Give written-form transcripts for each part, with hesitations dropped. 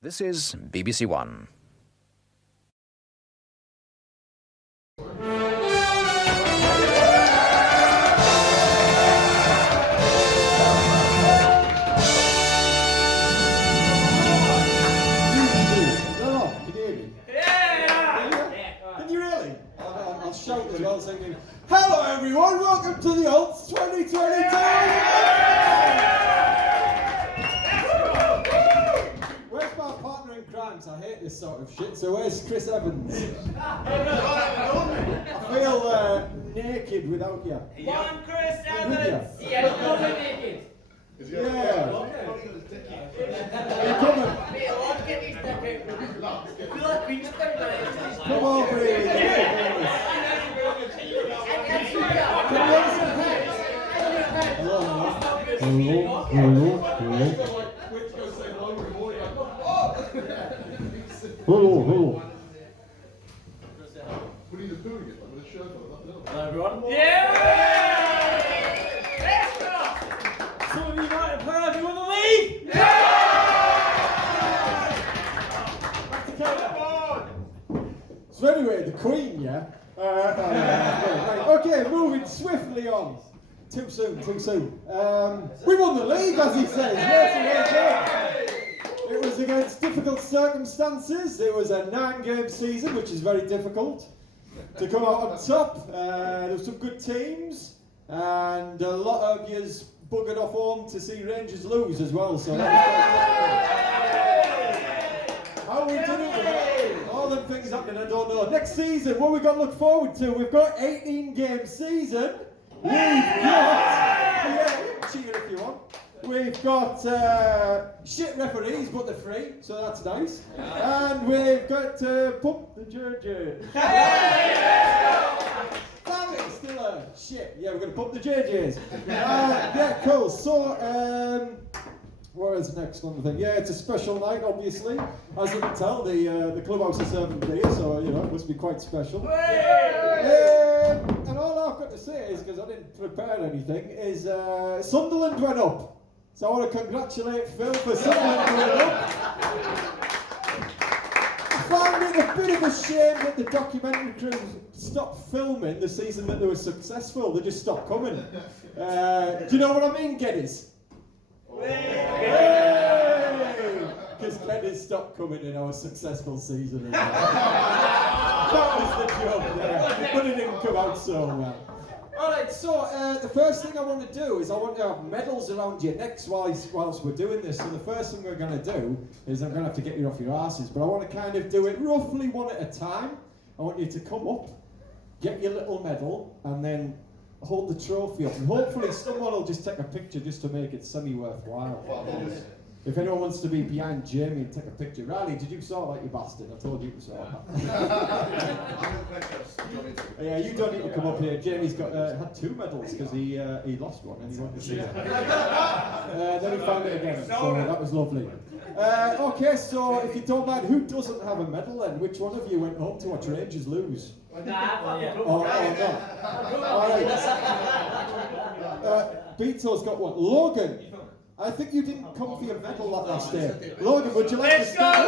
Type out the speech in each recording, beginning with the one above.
This is BBC One. I'll shout as well, singing, "Hello everyone, welcome to the Olds 2022! Where's my partner in crimes? I hate this sort of shit, so where's Chris Evans? I feel naked without you. One Chris Evans! Yeah, totally naked. Yeah. Come on. Come over here. Hello. Hello everyone. Yeah! Some of you might have heard we won the league! So anyway, the Queen, yeah? Right, okay, moving swiftly on. Too soon. We won the league, as he says. Yes, it was against difficult circumstances. It was a 9-game season, which is very difficult. To come out on top, there were some good teams, and a lot of yous buggered off home to see Rangers lose as well. So how we did it, all them things happening, I don't know. Next season, what we got to look forward to? We've got 18-game season. We've got, cheer if you want. We've got shit referees, but they're free, so that's nice. And we've got pump the JJ. Damn it, still a shit. Yeah, we're going to pump the JJs. Yeah, cool. So, what is the next one thing? Yeah, it's a special night, obviously. As you can tell, the clubhouse is serving beer, so you know it must be quite special. And all I've got to say is, because I didn't prepare anything, is Sunderland went up. So I want to congratulate Phil for Sunderland going up. I found it a bit of a shame that the documentary crew stopped filming the season that they were successful. They just stopped coming. Do you know what I mean, Geddes? Because Geddes stopped coming in our successful season. That was the joke there, but it didn't come out so well. Alright, so the first thing I want to do is I want to have medals around your necks whilst we're doing this. So the first thing we're going to do is I'm going to have to get you off your asses, but I want to kind of do it roughly one at a time. I want you to come up, get your little medal, and then hold the trophy up. And hopefully someone will just take a picture just to make it semi-worthwhile. If anyone wants to be behind Jamie and take a picture. Riley, did you sort like you bastard? I told you to sort that. Yeah, you don't need to come up here. Jamie's got had 2 medals because he lost one and he wanted to see it. Then he found it again, so that was lovely. Okay, so if you don't mind, who doesn't have a medal then? Which one of you went home to watch Rangers lose? No. Alright. Beato's got one. Logan, I think you didn't come for your medal that last day. Logan, would you like to start?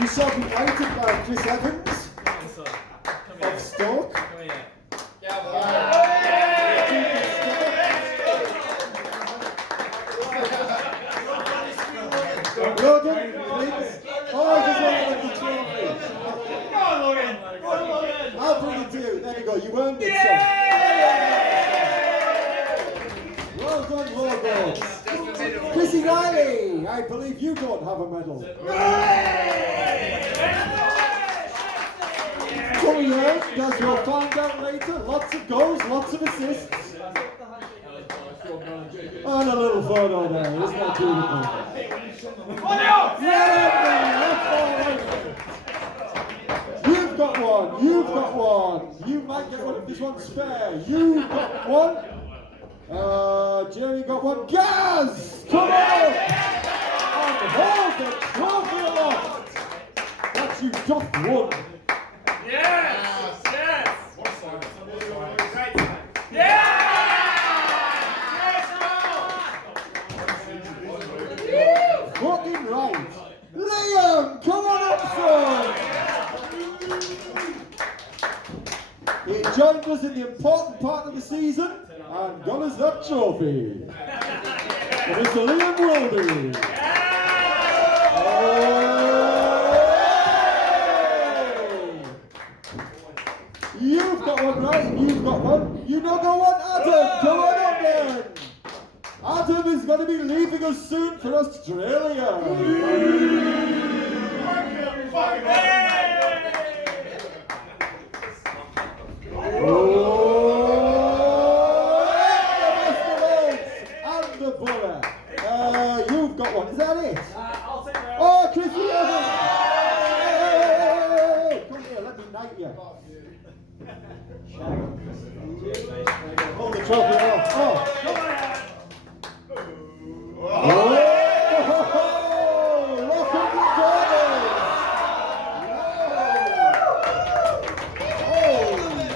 You shall be knighted by Chris Evans of Stoke. Logan, please. Oh, I just want to let the trophy. Go on, Logan. I'll bring it to you. There you go. You earned it, son. Well done, Logan. Chrissy Riley, I believe you don't have a medal. So yeah, as you'll find out later, lots of goals, lots of assists. And a little photo there, isn't that beautiful? You've got one. You might get one if there's one spare. You've got one. Jerry got one. Gaz! Come on! And hold the trophy aloft. That's you just won. Yes! Yeah! important part of the season, and gone is that trophy. For Mr. Liam Wilby. You've got one, right? You've got one. You don't got one, Adam. Come on up then. Adam is going to be leaving us soon for Australia. And the bullet. You've got one. Is that it? I'll take that. Oh, Chris, hey, come here, let me knight you. Hold the trophy off. Oh, Come on. look at the goal! Holy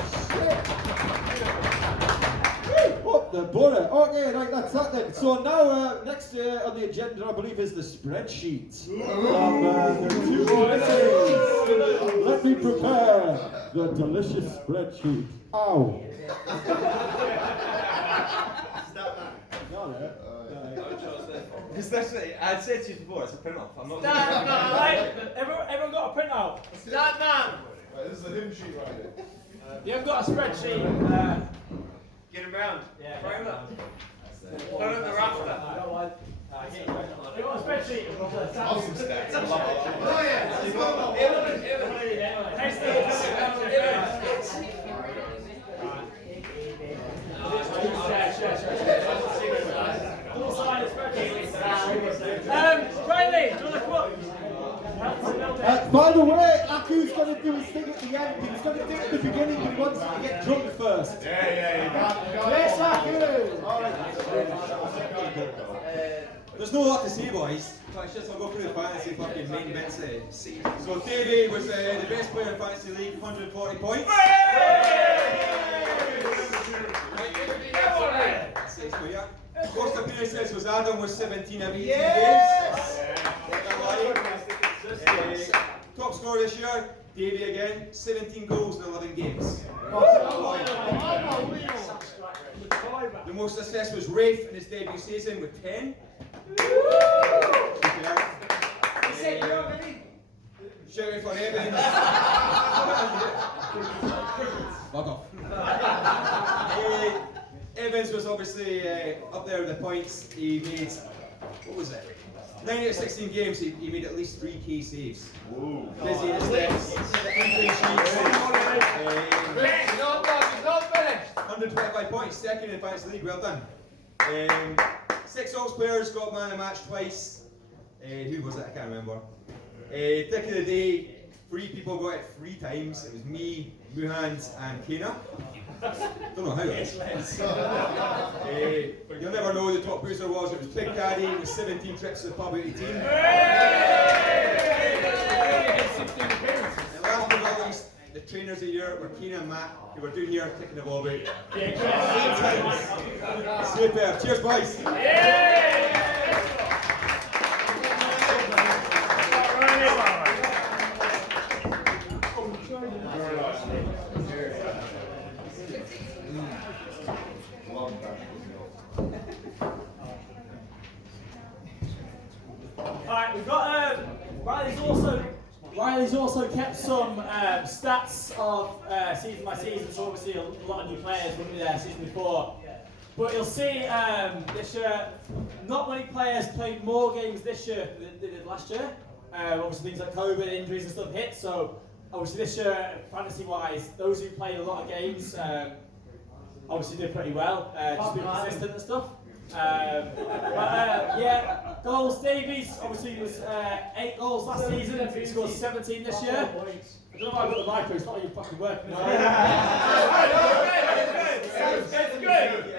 shit! What the butter? Okay, right, that's that then. So now, next on the agenda, I believe, is the spreadsheet. There are 2 more essays. Let me prepare the delicious spreadsheet. Ow! Especially, I'd said to you before, it's a print off. I'm not Stand man, right? Everyone got a printout. Stand man. Right, this is a hymn sheet right here. You haven't got a spreadsheet. Get him round. Yeah. Frame up. Put it in the rafter. You got a spreadsheet. Awesome stats. I love it. Oh yeah. Taste it. Riley, do you want to quote? By the way, Aku's going to do his thing at the end. He was going to do it at the beginning, but he wants to get drunk first. Yes, Aku! There's no lot to say, boys. It's just I'll go through the fantasy fucking main events. So Davey was the best player in fantasy league, 140 points. First appearances was Adam with 17 of 18 games. Top scorer this year, Davey again, 17 goals in 11 games. The most success was Rafe in his debut season with 10. Shout out for Evans. Fuck off. Evans was obviously up there with the points. He made, what was it? 9 out of 16 games, he made at least 3 key saves. Busy in his steps. 125 points, second in fantasy league, well done. 6 Oaks players got man of the match twice. Who was it? I can't remember. Dick of the day, 3 people got it 3 times. It was me, Muhand, and Kana. Don't know how you'll never know who the top booster was. It was Big Daddy with 17 trips to the pub at 18. And last but not least, the trainers of the year were Kana and Matt, who were doing here kicking the ball out. Super. Cheers, boys. Alright, we've got Riley's also kept some stats of season by season, so obviously a lot of new players wouldn't be there season before. But you'll see this year, not many players played more games this year than they did last year. Obviously things like COVID, injuries and stuff hit, so obviously this year, fantasy-wise, those who played a lot of games obviously did pretty well, just being consistent and stuff. Yeah, goals, Davies obviously was 8 goals last season, he scored 17 this year. I don't know why I got the micro, it's not even fucking working.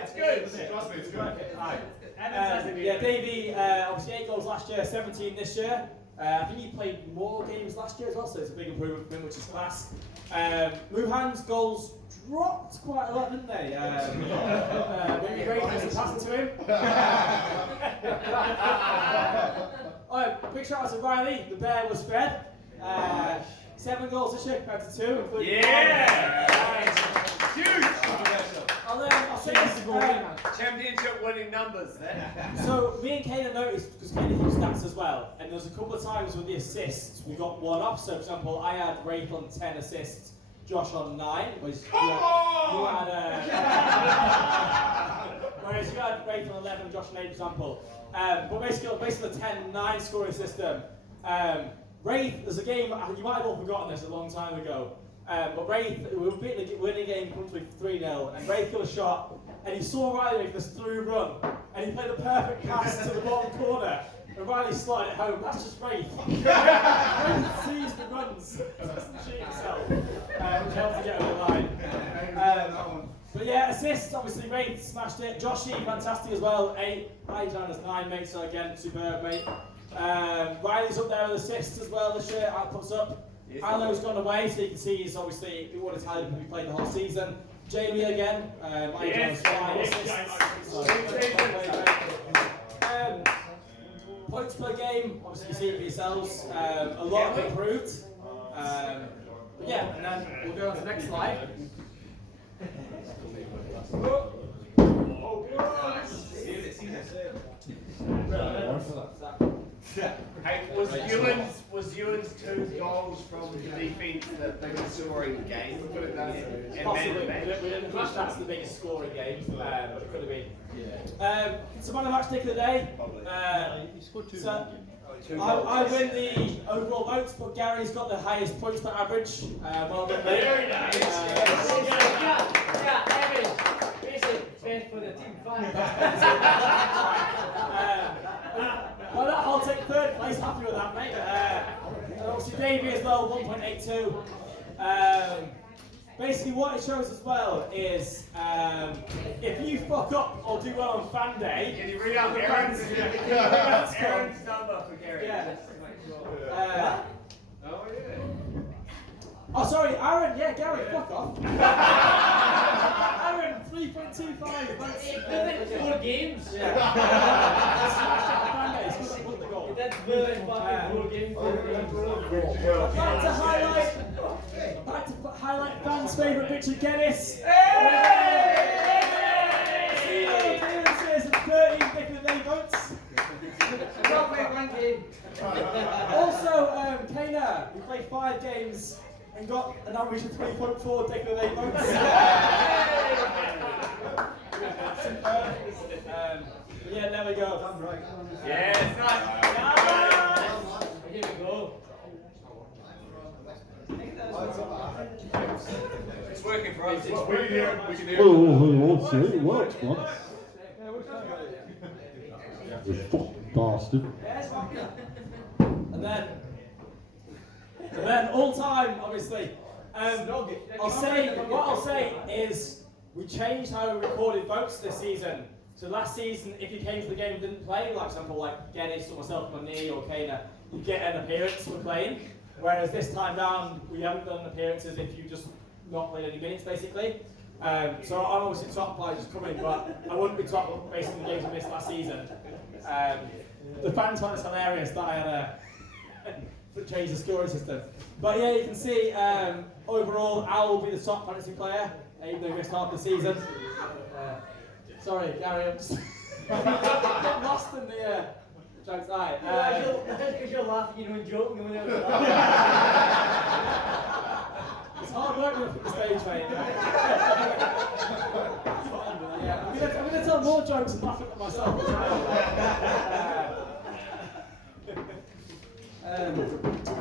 It's good. Yeah, Davey, obviously 8 goals last year, 17 this year. I think he played more games last year as well, so it's a big improvement for him, which is class. Muhan's goals dropped quite a lot, didn't they? Maybe great to pass it to him. Alright, big shout out to Riley, the bear was fed. 7 goals this year compared to 2. Yeah! Huge! I'll say this. Championship winning numbers there. So me and Kayla noticed, because Kayla keeps stats as well, and there was a couple of times with the assists we got one up. So for example, I had Rafe on 10 assists, Josh on 9, whereas you had Rafe on 11, Josh on 8, for example. But basically the 10-9 scoring system. Rafe, there's a game, you might have all forgotten this a long time ago. But Rafe, we were winning a game comfortably 3-0, and Rafe got a shot, and he saw Riley make this through run, and he played the perfect pass to the bottom corner, and Riley slotted it home. That's just Rafe. Rafe sees the runs, doesn't shoot himself, which helps to get over the line. But yeah, assists, obviously Rafe smashed it. Joshy, fantastic as well, 8. I down as 9, mate, so again, superb, mate. Riley's up there with assists as well this year, outputs up. Alan's gone away, so you can see he's obviously won his title because we played the whole season. Jamie again, I down as 5 assists. Points per game, obviously you see it for yourselves, a lot improved. Yeah, and then we'll go on to the next slide. Hey, was Ewan's 2 goals from the defence the biggest scoring game? Put it down. Possibly. We didn't push that's the biggest scoring game, but it could have been. So man of match pick of the day. I win the overall votes, but Gary's got the highest points per average. Well done, mate. Very nice. Yeah, average. Basic, best for the team. Well, I'll take 3rd place. Happy with that, mate. And obviously Davey as well, 1.82. Basically, what it shows as well is if you fuck up or do well on fan day. Can you read out Aaron's number for Gary? Yeah. Oh yeah. Oh, sorry, Aaron. Yeah, Gary, fuck off. Aaron, 3.25. That's 4 games. Yeah. Smashed out the fan day. He's got to put the goal. That's very fucking 4 games. Back to highlight fans' favourite Richard Guinness. Cheers and 13 pick of the day votes. Also, Kana, we played 5 games and got an average of 3.4 pick of the day votes. Yeah, there we go. Yeah, it's nice. Here we go. It's working for us. We can hear it. We can hear it. Oh, see, it works, man. You fucking bastard. And then all time, obviously. What I'll say is we changed how we recorded votes this season. So last season, if you came to the game and didn't play, like example like Geddes or myself, Mani or Kana, you get an appearance for playing. Whereas this time round, we haven't done appearances if you just not played any minutes, basically. So I'm obviously top player just coming, but I wouldn't be top based on the games I missed last season. The fans found it hilarious that I had changed the scoring system. But yeah, you can see overall, Al will be the top fantasy player, even though he missed half the season. Sorry, Gary, I'm just get lost in the jokes. Alright. Because you're laughing, you know, and joking. It's hard work with the stage, mate. Yeah, I'm gonna tell more jokes and laugh at myself as well.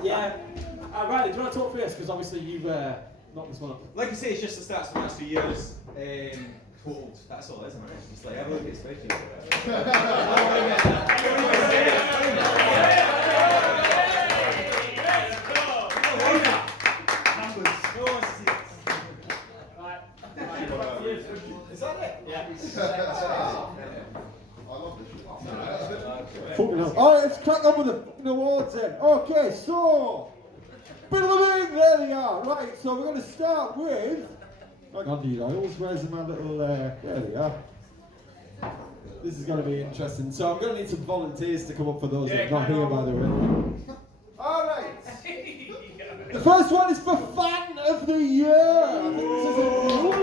Yeah. Riley, do you want to talk first? Because obviously you've knocked this one up. Like I say, it's just the stats from the last 2 years. Totaled. That's all, isn't it? It's just like, have a look at spreadsheet. Is that it? Yeah. I love this shit. Fucking hell. Alright, let's crack on with the fucking awards then. Okay, so. Bit of the ring, there they are. Right, so we're going to start with. Andy Dials, where's my little. There they are. This is going to be interesting. So I'm going to need some volunteers to come up for those that are not here, by the way. Alright. The first one is for Fan of the Year. I think this is an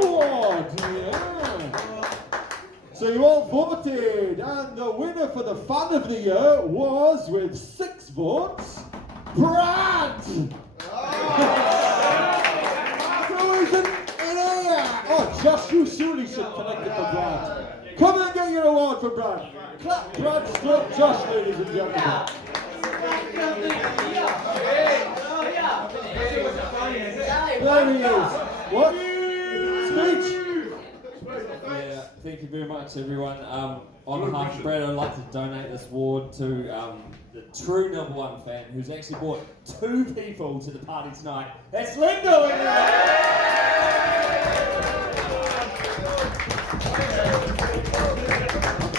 award. Yeah. So you all voted, and the winner for the Fan of the Year was, with 6 votes, Brad! Who isn't in here? Oh, Josh, you surely should connect it for Brad. Come and get your award for Brad. Clap Brad, stroke Josh, ladies and gentlemen. There he is. What? Speech? Yeah, thank you very much, everyone. On behalf of Brad, I'd like to donate this award to the true #1 fan who's actually brought 2 people to the party tonight. That's Linda!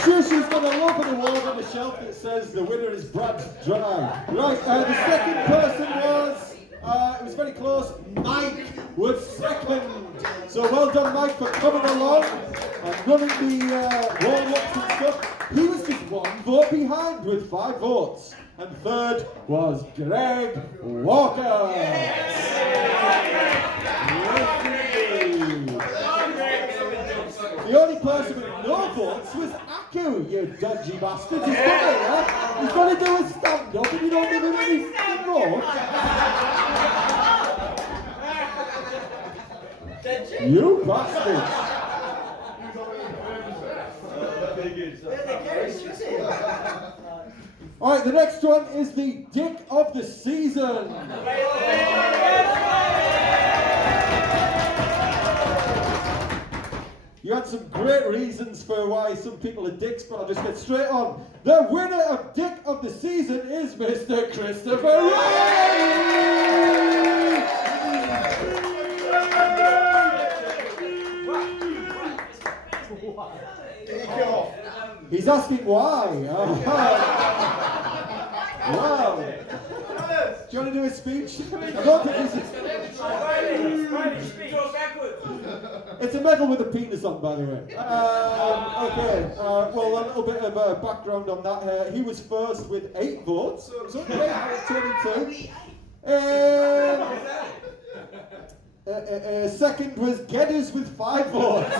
Sure, she's got a lovely award on the shelf that says the winner is Brad Dry. Right, the second person was, it was very close, Mike was second. So well done, Mike, for coming along and running the warm-ups and stuff. He was just 1 vote behind with 5 votes. And third was Greg Walker. The only person with no votes was Aku, you dodgy bastard. He's going to do a stand-up and you don't give him any votes. You bastards. Alright, the next one is the Dick of the Season. You had some great reasons for why some people are dicks, but I'll just get straight on. The winner of Dick of the Season is Mr. Christopher Ray! He's asking why. Wow. Do you want to do a speech? I don't think this is... It's a medal with a penis on, by the way. Okay, well, a little bit of background on that. He was first with 8 votes, so it was okay, 22. Second was Geddes with 5 votes.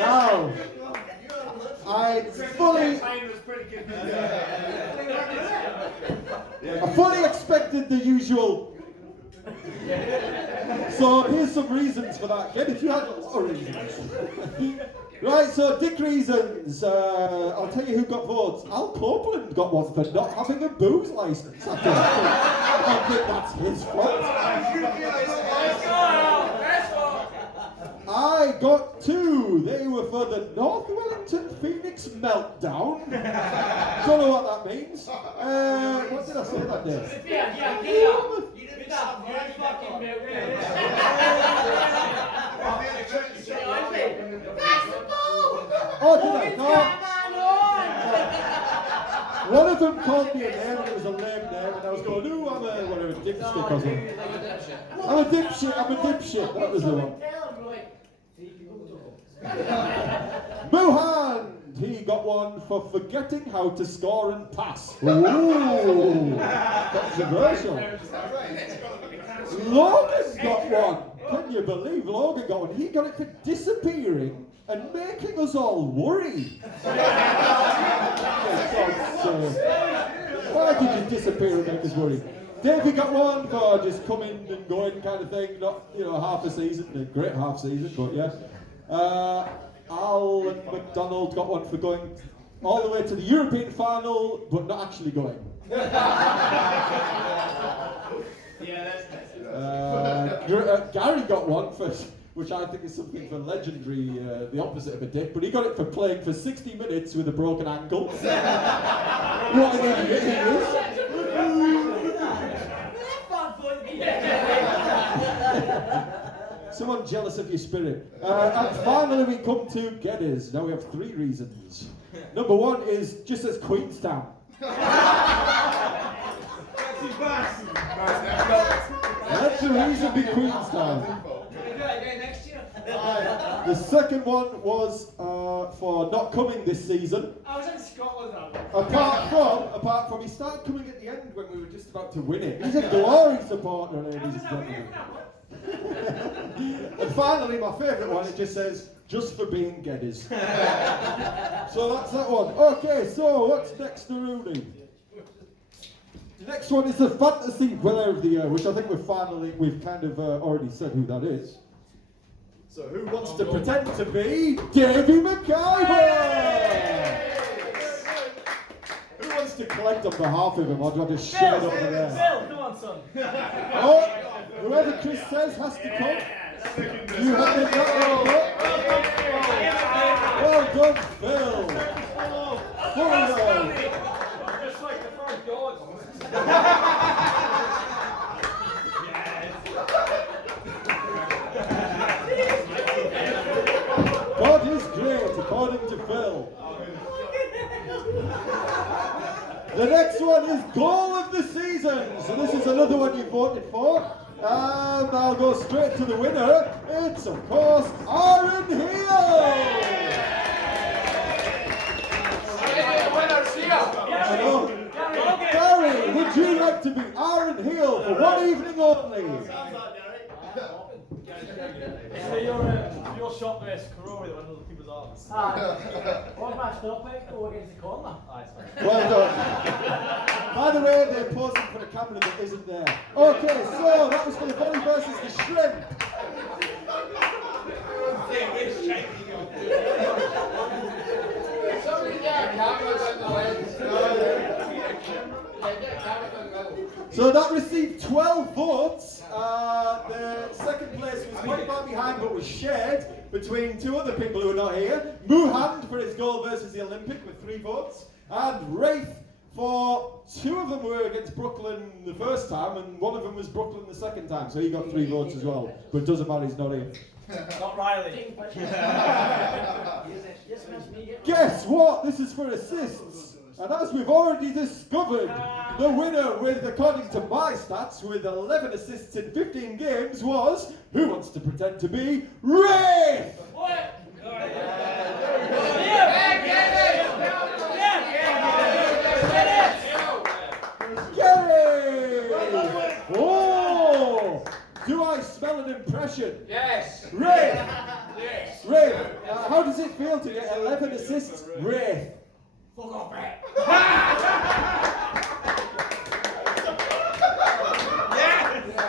Wow. I fully expected the usual. So here's some reasons for that. Geddes, you had a lot of reasons. Right, so dick reasons. I'll tell you who got votes. Al Copeland got one for not having a booze license. I don't think that's his fault. I got 2. They were for the North Wellington Phoenix meltdown. Don't know what that means. What did I say that day? Oh, did I? No. One of them called me a name, and it was a lame name, and I was going, "Ooh, I'm a whatever dipstick or something." I'm a dipshit. That was the one. Buhan! He got one for forgetting how to score and pass. Ooh! Controversial. Logan got one. Can you believe Logan got one? He got it for disappearing and making us all worry. Why did you disappear and make us worry? Davey got one for just coming and going kind of thing. Not, half a season, a great half season, but yeah. Al and McDonald got one for going all the way to the European final, but not actually going. Gary got one for, which I think is something for legendary, the opposite of a dick, but he got it for playing for 60 minutes with a broken ankle. What an idiot he is. Someone jealous of your spirit. And finally we come to Geddes. Now we have 3 reasons. Number 1 is just as Queenstown. That's the reason be Queenstown. The second one was for not coming this season. I was in Scotland that week. Apart from he started coming at the end when we were just about to win it. He's a glory supporter, ladies and gentlemen. And finally, my favourite one, it just says, just for being Geddes. So that's that one. Okay, so what's next to Rooney? The next one is the Fantasy Player of the Year, which I think we've kind of already said who that is. So who wants to pretend to be Davy McIver? Who wants to collect on behalf of him, or do I just share it over there? Phil, come on, son. Oh, whoever Chris says has to come. You have the well done, Phil. Fully Just like the first God. God is great, according to Phil. The next one is Goal of the Season. So this is another one you voted for. And I'll go straight to the winner. It's, of course, Aaron Hill. Gary, would you like to be Aaron Hill for one evening only? So your shot there is Corona with other people's arms. What match up, mate? Go against the corner. Well done. By the way, they're posing for a camera that isn't there. Okay, so that was for the volley versus the shrimp. So that received 12 votes. The second place was quite far behind, but was shared between two other people who are not here. Muhand for his goal versus the Olympic with 3 votes, and Wraith for 2 of them were against Brooklyn the first time, and one of them was Brooklyn the second time, so he got 3 votes as well. But it doesn't matter, he's not here. Not Riley. Guess what? This is for assists. And as we've already discovered, the winner with, according to my stats, with 11 assists in 15 games was, who wants to pretend to be, Wraith! Gary! Oh! Do I smell an impression? Yes. Wraith! Yes. Wraith, how does it feel to get 11 assists? Wraith. Fuck off, mate.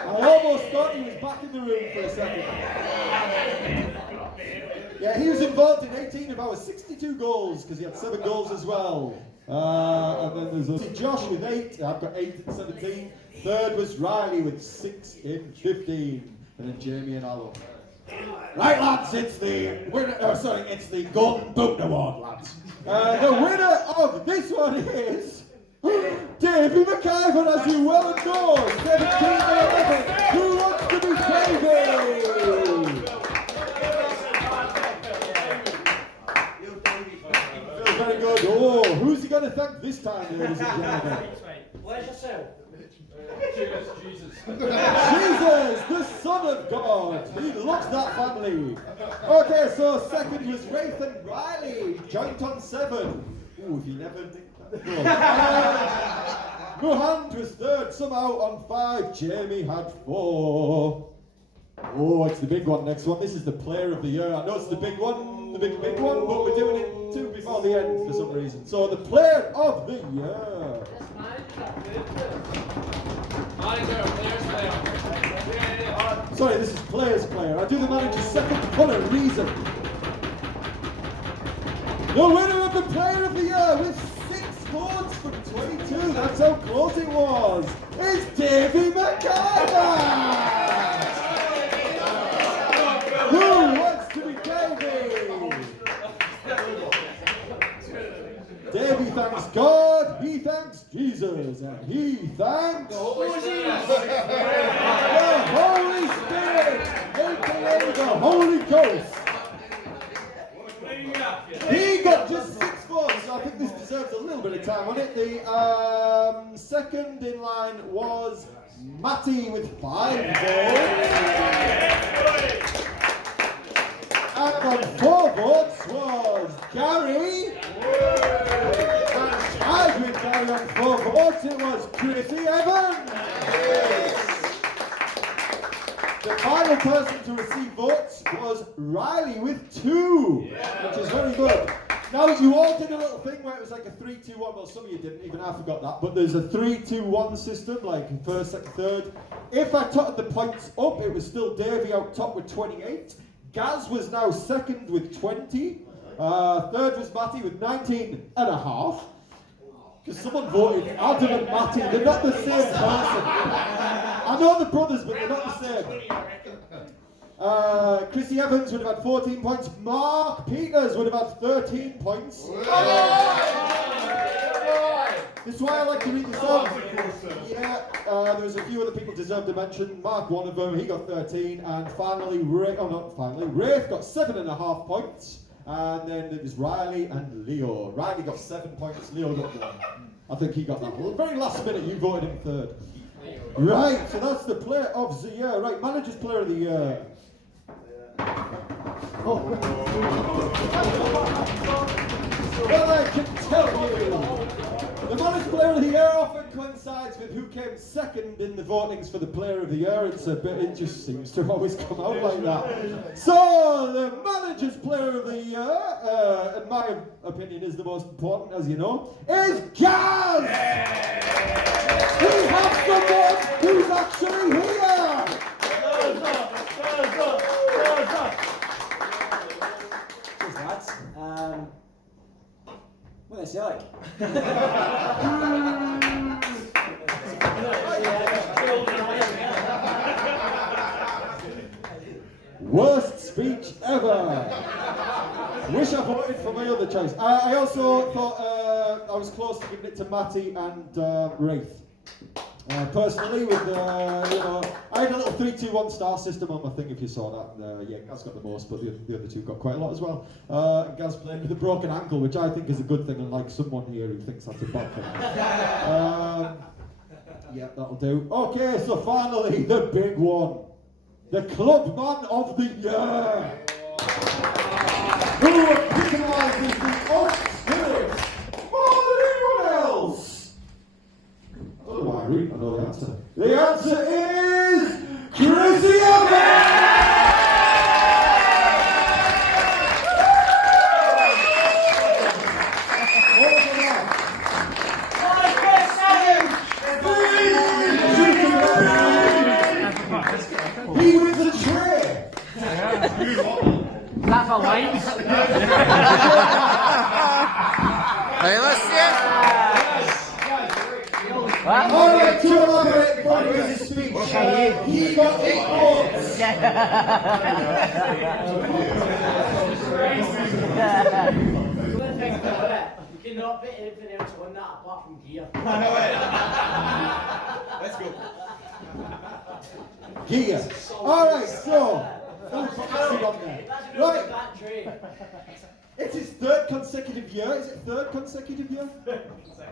I almost thought he was back in the room for a second. Yeah, he was involved in 18 of our 62 goals because he had 7 goals as well. And then there's Josh with 8. I've got 8 in 17. Third was Riley with 6 in 15. And then Jamie and Alan. Right, lads, it's the winner. It's the Golden Boot Award, lads. The winner of this one is Davy McIver, as you well know. 17-11. Who wants to be Davy? Very good. Oh, who's he going to thank this time, ladies and gentlemen? Where's yourself? Jesus. Jesus, the Son of God. He loves that family. Okay, so second was Wraith and Riley, joint on 7. Ooh, if you never think that. Muhand was third, somehow on 5. Jamie had 4. Oh, it's the big one, next one. This is the Player of the Year. I know it's the big one, the big one, but we're doing it 2 before the end for some reason. So the Player of the Year. Sorry, this is Player's Player. I do the manager's second for a reason. The winner of the Player of the Year with 6 votes from 22, that's how close it was, is Davy McIver! Who wants to be Davy? Davy thanks God, he thanks Jesus, and he thanks the Holy Spirit, aka the Holy Ghost. He got just 6 votes, so I think this deserves a little bit of time on it. The second in line was Matty with 5 votes. And on 4 votes was Gary. As with Gary on 4 votes, it was Chrissy Evans. The final person to receive votes was Riley with 2, which is very good. Now, you all did a little thing where it was like a 3-2-1. Well, some of you didn't, even I forgot that. But there's a 3-2-1 system, like first, second, third. If I totted the points up, it was still Davey out top with 28. Gaz was now second with 20. Third was Matty with 19.5. Because someone voted Adam and Matty. They're not the same person. I know the brothers, but they're not the same. Chrissy Evans would have had 14 points. Mark Peters would have had 13 points. This is why I like to read the songs. Yeah, there was a few other people deserved to mention. Mark, one of them, he got 13. And finally, Rafe got 7.5 points. And then it was Riley and Leo. Riley got 7 points, Leo got 1. I think he got that. Well, very last minute, you voted him third. Right, so that's the player of the year. Right, manager's player of the year. Well, I can tell you, the manager's player of the year often coincides with who came second in the votings for the player of the year. It just seems to always come out like that. So, the manager's player of the year, in my opinion, is the most important, as you know, is Gaz! We have someone who's actually here! Cheers, lads. What is it like? Worst speech ever. Wish I voted for my other choice. I also thought I was close to giving it to Matty and Wraith. Personally, with I had a little 3-2-1 star system on my thing. If you saw that, yeah, Gaz got the most, but the other two got quite a lot as well. Gaz played with a broken ankle, which I think is a good thing, unlike someone here who thinks that's a bad thing. Yeah, that'll do. Okay, so finally, the big one, the club man of the year, who epitomises the old spirit more than anyone else. Oh, I really know the answer. The answer is Chrissy Evans! He wins a tray! That's a line. Hey, let's see it. Alright, to elaborate before his speech, he got 8 votes. Good thing about it. You cannot put anything else on that apart from gear. Let's go. Gear. Alright, so, don't put your seat on there. Right, That tree. it's his 3rd consecutive year. Is it 3rd consecutive year?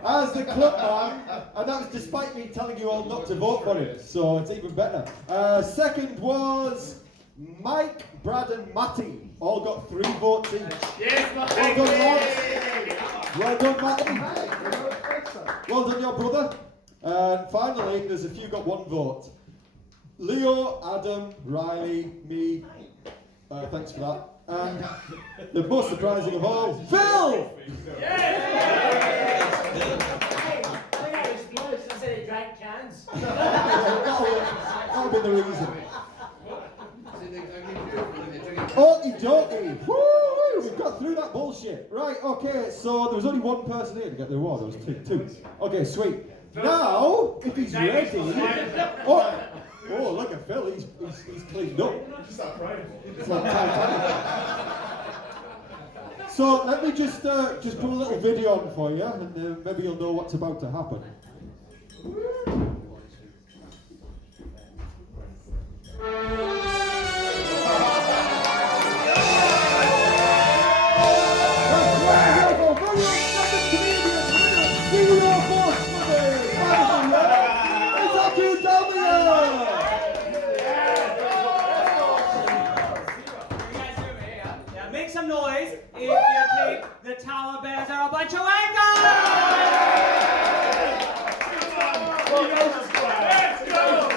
As the club man, and that was despite me telling you all not to vote for it, so it's even better. Second was Mike, Brad and Matty. All got 3 votes each. Yes, Well done, lads. Well done, Matty. Well done, your brother. And finally, there's a few got 1 vote. Leo, Adam, Riley, me. Thanks for that. And the most surprising of all, Phil! That'll be the reason. Okie dokie. Woo! We've got through that bullshit. Right, okay, so there was only 1 person here to get the award. There was two. Okay, sweet. Now, if he's ready. Oh, look at Phil, he's cleaned up. It's like Titanic. So let me just put a little video on for you, and maybe you'll know what's about to happen. Make some noise if you think the Tower Bears are a bunch of wankers! Let's go!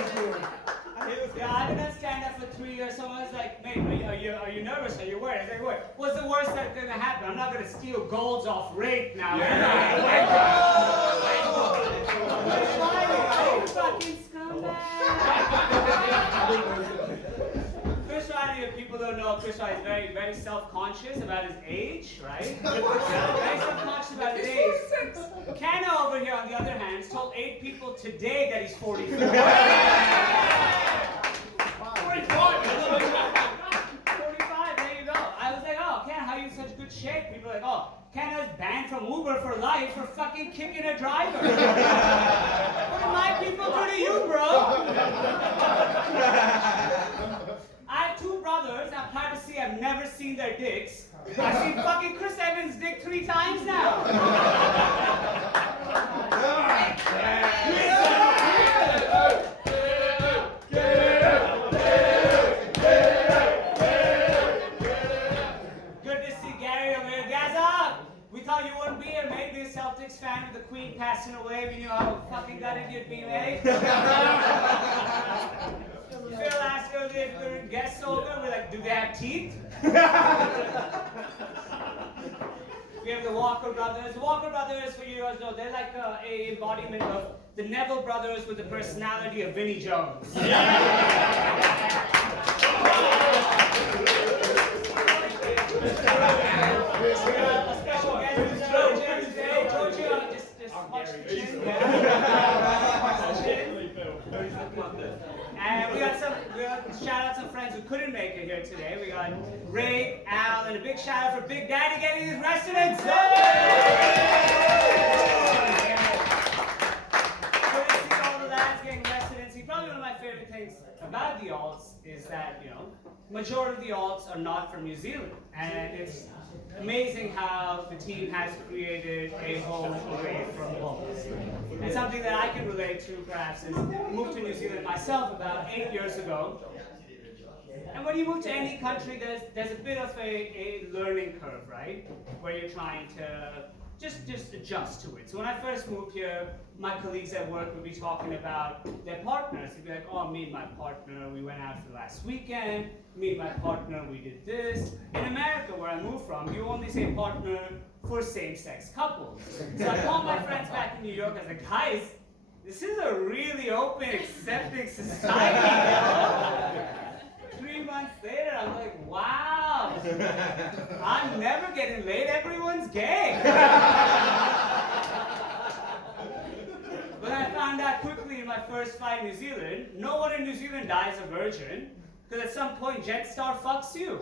Yeah, I'm gonna stand up for 3 are you nervous? Are you worried? I said, what's the worst that's gonna happen? I'm not gonna steal golds off rape now. You fucking scumbag. Chris Riley, if people don't know, Chris Riley is very, very self-conscious about his age, right? Very self-conscious about his age. Canna over here, on the other hand, has told 8 people today that he's 44. 45, there you go. I was like, oh, Ken, how are you in such good shape? People are like, oh, Canada's banned from Uber for life for fucking kicking a driver. What do my people do to you, bro? I have 2 brothers. I'm proud to see I've never seen their dicks. I've seen fucking Chris Evans' dick 3 times now. Good to see Gary over here. Guys up! We thought you wouldn't be here, mate. Be a Celtics fan with the Queen passing away. We knew how fucking gutted you'd be, mate. Phil asked us if there were guests over. We're like, do they have teeth? We have the Walker brothers. The Walker brothers, for you guys know, they're like a embodiment of the Neville brothers with the personality of Vinnie Jones. A special guest is Georgia today. Georgia, just watch the chin. And we got shout out some friends who couldn't make it here today. We got Ray, Al, and a big shout out for Big Daddy getting his residency. Good to see all the lads getting residency. Probably one of my favorite things about the Alts is that, majority of the Alts are not from New Zealand. And it's amazing how the team has created a home away from home. And something that I can relate to perhaps is I moved to New Zealand myself about 8 years ago. And when you move to any country, there's a bit of a learning curve, right? Where you're trying to just adjust to it. So when I first moved here, my colleagues at work would be talking about their partners. They'd be like, oh, me and my partner, we went out for the last weekend. Me and my partner, we did this. In America, where I moved from, you only say partner for same-sex couples. So I called my friends back in New York. I was like, guys, this is a really open, accepting society. 3 months later, I'm like, wow, I'm never getting laid, everyone's gay. But I found out quickly in my first flight in New Zealand, no one in New Zealand dies a virgin, because at some point Jetstar fucks you.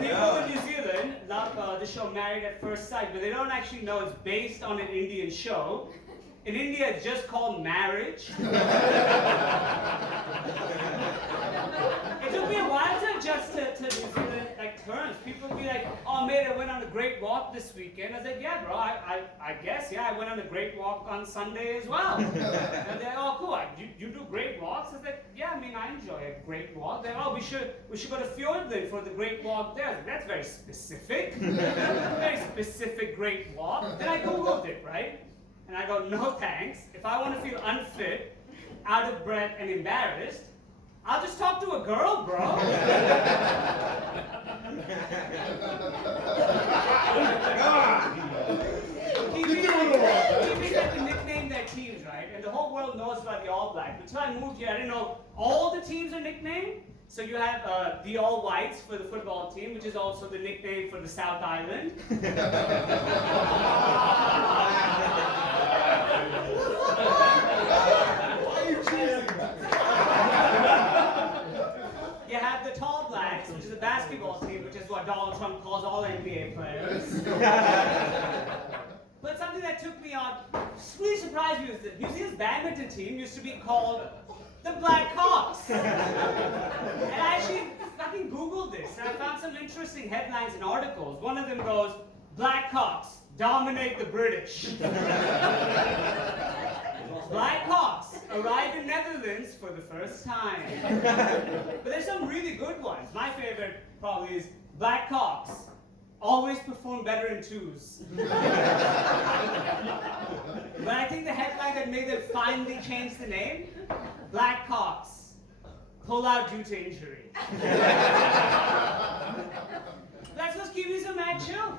People in New Zealand love the show Married at First Sight, but they don't actually know it's based on an Indian show. In India, it's just called marriage. It took me a while to adjust to New Zealand terms. People would be like, oh mate, I went on a great walk this weekend. I was like, yeah bro, I guess, yeah, I went on a great walk on Sunday as well. And they're like, oh cool, you do great walks? I was like, yeah, I mean, I enjoy a great walk. They're like, oh, we should go to Fjordland for the great walk there. I was like, that's very specific. Very specific great walk. Then I Googled it, right? And I go, no thanks. If I want to feel unfit, out of breath, and embarrassed, I'll just talk to a girl, bro. Kiwis like to nickname their teams, right? And the whole world knows about the All Blacks. Until I moved here, I didn't know all the teams are nicknamed. So you have the All Whites for the football team, which is also the nickname for the South Island. Why are you choosing that? You have the Tall Blacks, which is a basketball team, which is what Donald Trump calls all NBA players. But something that took me on, really surprised me, was that New Zealand's badminton team used to be called the Black Hawks. And I actually fucking Googled this, and I found some interesting headlines and articles. One of them goes, Black Hawks dominate the British. Black Hawks arrive in Netherlands for the first time. But there's some really good ones. My favorite probably is Black Hawks always perform better in twos. But I think the headline that made them finally change the name, Black cocks, pull out due to injury. That's what Kiwis are mad chill.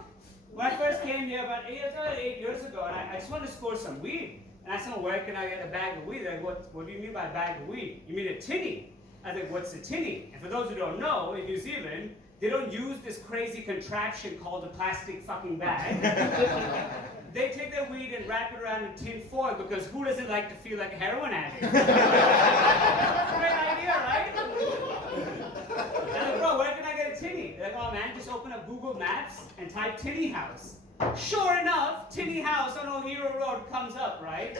When I first came here about 8 years ago, and I just wanted to score some weed. And I said, where can I get a bag of weed? They're like, what do you mean by a bag of weed? You mean a tinny? I think, what's a tinny? And for those who don't know, in New Zealand, they don't use this crazy contraption called a plastic fucking bag. They take their weed and wrap it around in tin foil because who doesn't like to feel like a heroin addict? Great idea, right? I'm like, bro, where can I get a tinny? They're like, oh man, just open up Google Maps and type tinny house. Sure enough, tinny house on O'Hero Road comes up, right?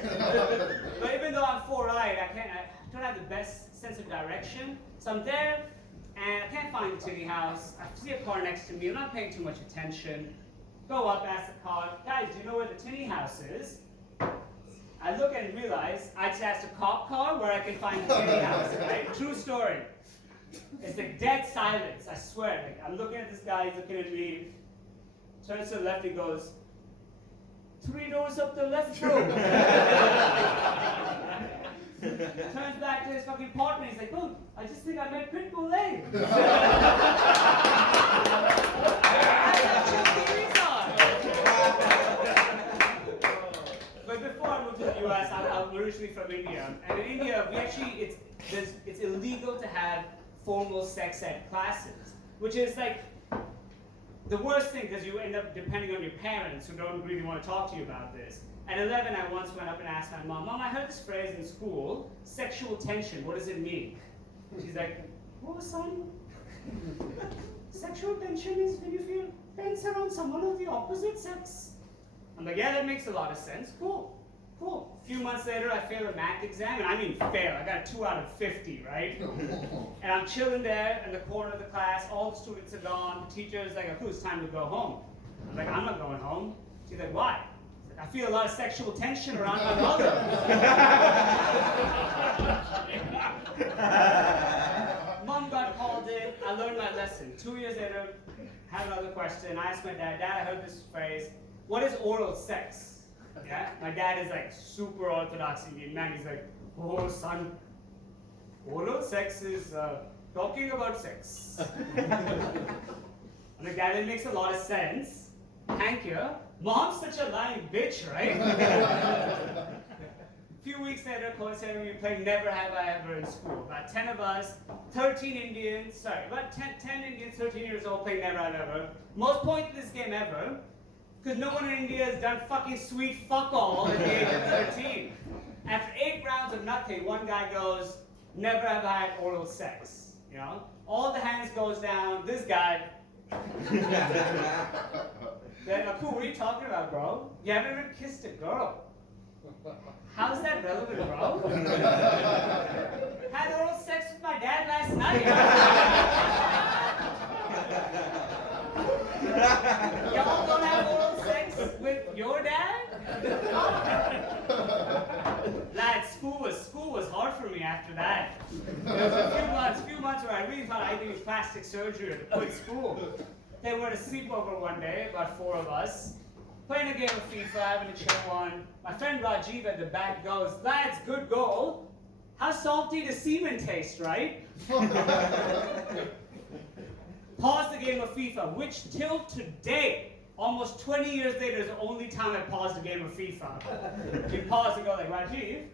But even though I'm four-eyed, I don't have the best sense of direction. So I'm there, and I can't find the tinny house. I see a car next to me. I'm not paying too much attention. Go up, ask the car, guys, do you know where the tinny house is? I look and realize I just asked a cop car where I can find the tinny house, right? True story. It's like dead silence, I swear. Like, I'm looking at this guy, he's looking at me. Turns to the left, he goes, 3 doors up the left road. Turns back to his fucking partner, he's like, oh, I just think I met Pitbull Lane. That's how chill Kiwis are. But before I moved to the US, I'm originally from India. And in India, we actually, it's illegal to have formal sex ed classes, which is like, the worst thing, because you end up depending on your parents who don't really want to talk to you about this. At 11, I once went up and asked my mom, Mom, I heard this phrase in school, sexual tension, what does it mean? She's like, oh, son, sexual tension is when you feel tense around someone of the opposite sex. I'm like, yeah, that makes a lot of sense. Cool. Cool. A few months later, I failed a math exam, and I mean fail. I got a 2 out of 50, right? And I'm chilling there in the corner of the class. All the students are gone. The teacher is like, "Okay, it's time to go home." I'm like, "I'm not going home." She's like, "Why?" I feel a lot of sexual tension around my mother. Mom got called in. I learned my lesson. 2 years later, had another question. I asked my dad, Dad, I heard this phrase, what is oral sex? Yeah? My dad is like super orthodox Indian man. He's like, oh son, oral sex is talking about sex. I'm like, Dad, it makes a lot of sense. Thank you. Mom's such a lying bitch, right? A few weeks later, coincidentally, we played Never Have I Ever in school. About 10 of us, 13 Indians, about 10 Indians, 13 years old, playing Never Have I Ever. Most pointless game ever. Because no one in India has done fucking sweet fuck all at the age of 13. After 8 rounds of nothing, one guy goes, never have I had oral sex. You know? All the hands goes down, this guy. Then, cool, what are you talking about, bro? You haven't even kissed a girl. How's that relevant, bro? Had oral sex with my dad last night. Y'all don't have oral sex with your dad? Lad, school was hard for me after that. There was a few months where I really thought I needed plastic surgery to quit school. They were at a sleepover one day, about 4 of us, playing a game of FIFA, having a chill one. My friend Rajiv at the back goes, lads, good goal. How salty does semen taste, right? Pause the game of FIFA, which till today, almost 20 years later, is the only time I paused a game of FIFA. You pause and go like, Rajiv,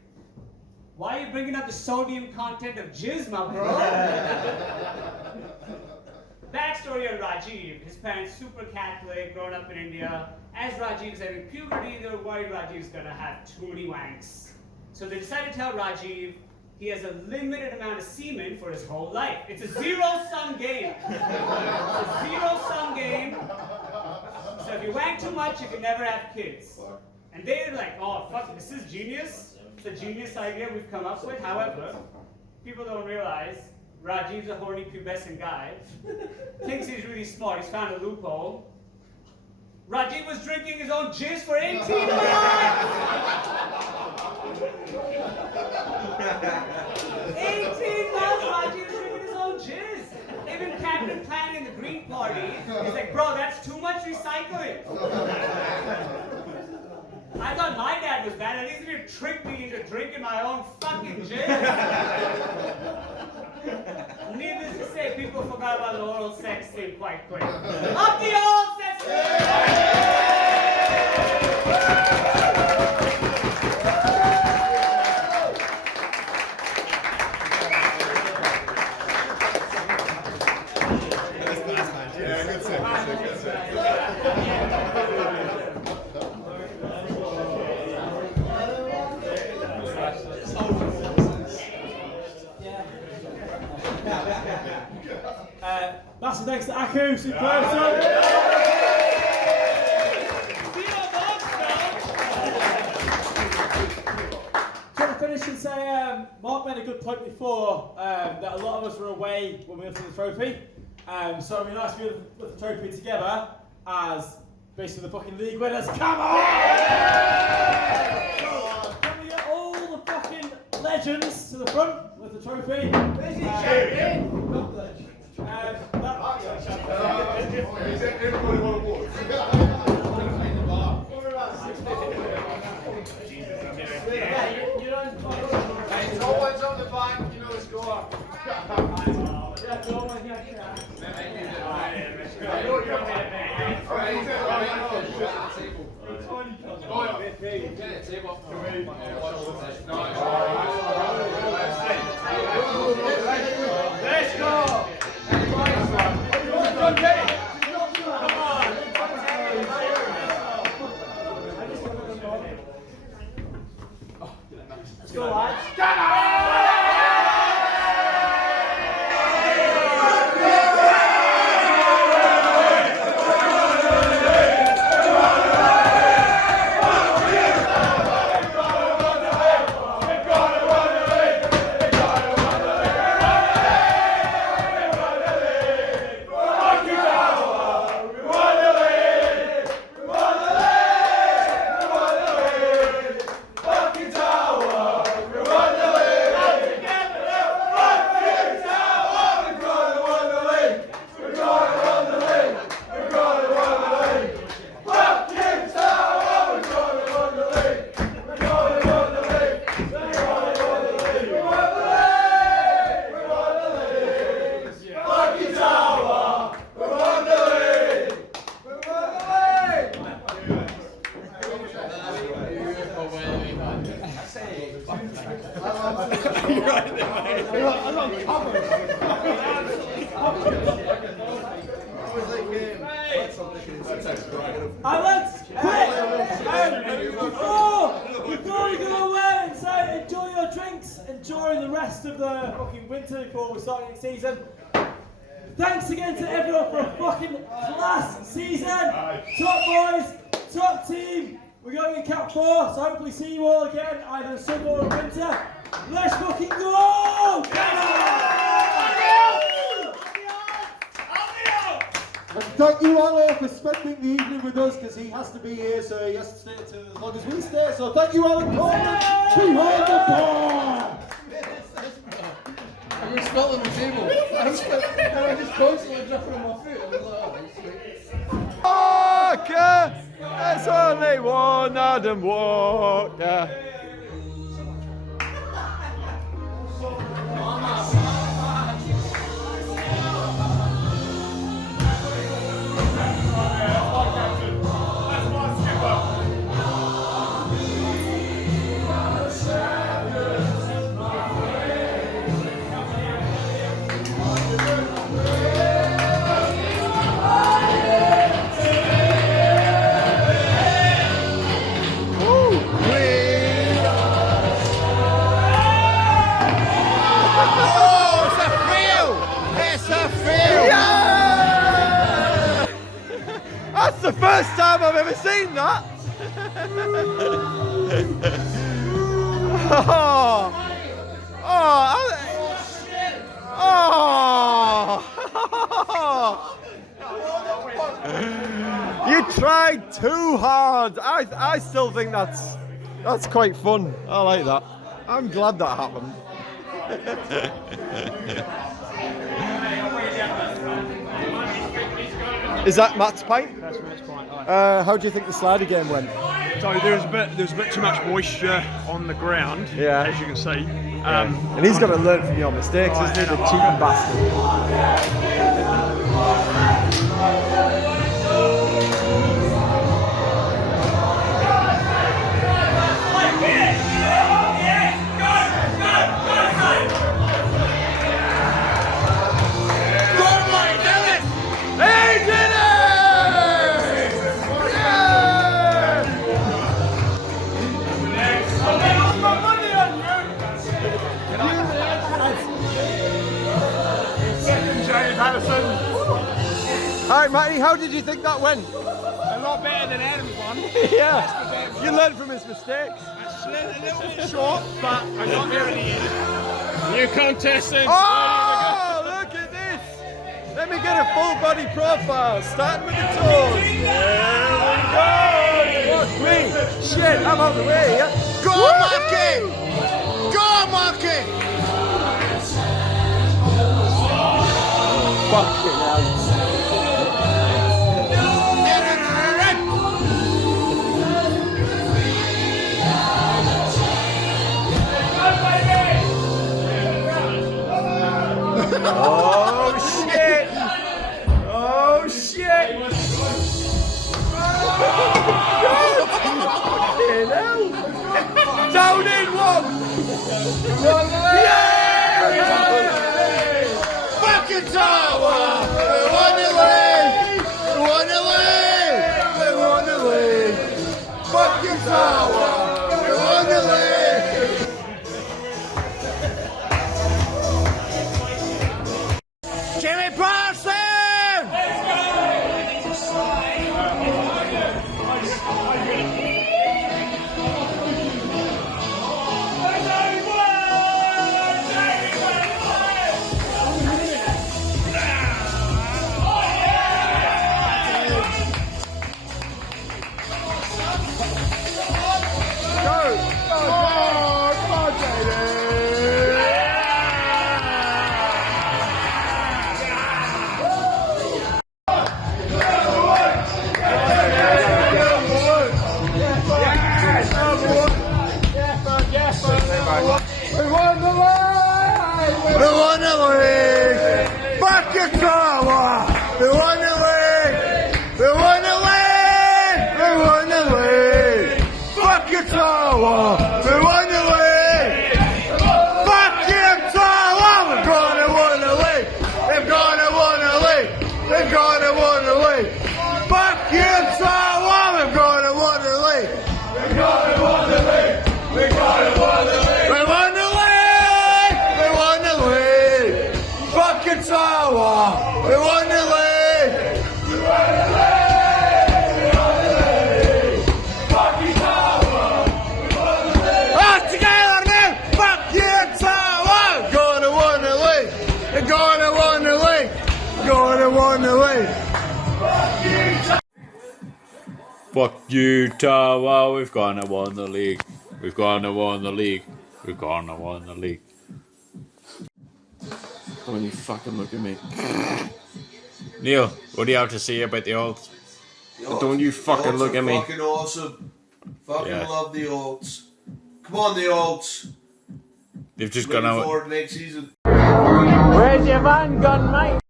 why are you bringing up the sodium content of jizz, my bro? Backstory on Rajiv, his parents super Catholic, growing up in India. As Rajiv's having puberty, they were worried Rajiv's gonna have too many wanks. So they decided to tell Rajiv he has a limited amount of semen for his whole life. It's a zero-sum game. It's a zero-sum game. So if you wank too much, you can never have kids. And they're like, oh, fuck, this is genius. It's a genius idea we've come up with. However, people don't realize Rajiv's a horny pubescent guy. Thinks he's really smart. He's found a loophole. Rajiv was drinking his own jizz for 18 months! 18 months Rajiv was drinking his own jizz! Even Captain Planet in the Green Party, he's like, bro, that's too much recycling! I thought my dad was bad. At least he didn't trick me into drinking my own fucking gin. Needless to say, people forgot about the oral sex thing quite quick. Up the old sex Yeah, good set. Massive thanks to Aku, superb Trying to finish and say, Mark made a good point before that a lot of us were away when we lifted the trophy. So it'd be nice to lift the trophy together as basically the fucking league winners. Come on! Can we get all the fucking legends to the front with the trophy? Where's the champion? Everybody want awards. No one's on the bank, you know the score. Let's go! Let's go, lads. Before you go away and say enjoy your drinks, enjoy the rest of the fucking winter before we start next season. Thanks again to everyone for a fucking class season. Top boys, top team. We're going in Cap 4, so hopefully see you all again either in summer or winter. Let's fucking go! And thank you, Alan, for spending the evening with us, because he has to be here, so he has to stay as long as we stay. So thank you, Alan Coleman, behind the bar! I'm in Scotland with table. I'm just constantly dropping on my foot. Walker! There's only one Adam Walker. That's the first time I've ever seen that. You tried too hard. I still think that's quite fun. I like that. I'm glad that happened. Is that Matt's pint? That's Matt's pint. How do you think the Slidey game went? So there's a bit too much moisture on the ground, Yeah. as you can see. And he's got to learn from your mistakes, isn't he? The cheating bastard. Alright, Matty, how did you think that went? A lot better than Adam's one. Yeah, you learned from his mistakes. It's a little bit short, but I got there in the end. New contestant. Oh, look at this! Let me get a full body profile, starting with the toes. There we go! Fuck me! Shit, I'm out the way, yeah? Go, Marky! Go, Marky! Fucking hell. Oh shit! Oh shit! Fucking hell! Down in one! Yeah! Fucking tower! We won the league! We won the league! We won the league! Fucking tower! We won the league! Jimmy Parsons! Fuck you, Tawa, we've gonna win the league. We've gonna win the league. We've gonna win the league. Don't you fucking look at me. Neil, what do you have to say about the Olds? Don't you fucking look at me. Fucking awesome. Fucking Yeah. love the Olds. Come on, the Olds. They've just Looking gone out. forward to next season. Where's your van gun, mate?